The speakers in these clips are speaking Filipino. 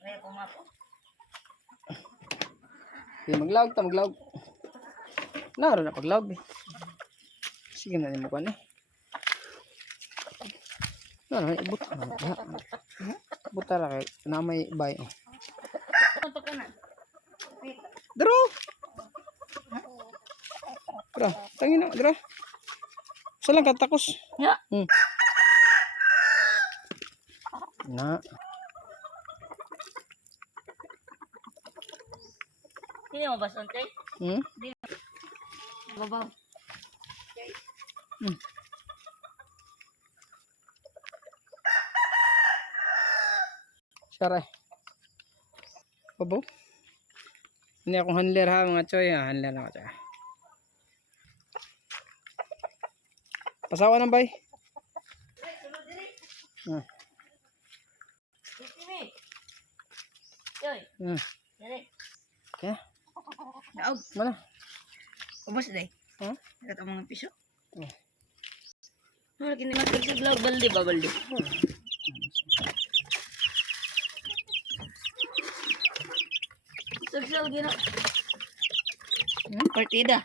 May pumapo. Sige, maglawag ta, maglawag. Naroon na paglawag eh. Sige na mo kan eh. Naroon, ibut. Buta ra kay na may bay. Punto ka na. Dro. Dra, tangin na, dra. Salang katakos. Ya. Na. Hindi mo ba sontay? Babaw. Saray. Babaw. Ini akong handler ha mga choy ha. Handler ako choy. Pasawa ng bay. Yoy. Dali. Okay. Naog. Mana? Ubos day. Ha? Ito mga piso. Kini magsiglaw balde ba balde? Sagsal gina. Partida.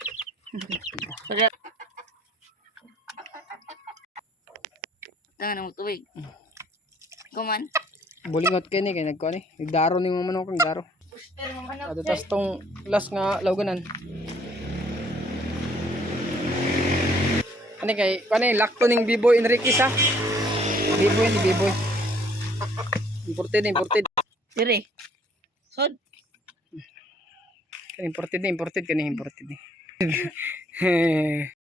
Pada. Tangan mo tuwig. Kuman. Bulingot kay ni kay nagko ni. Nagdaro ni mga manok kang daro. Puster mo manok. Ato tas tong last nga lawganan. Ani kay kanay lakto ning B-boy Enriquez ha. B-boy ni B-boy. Imported. Dire. Sod. Imported ni.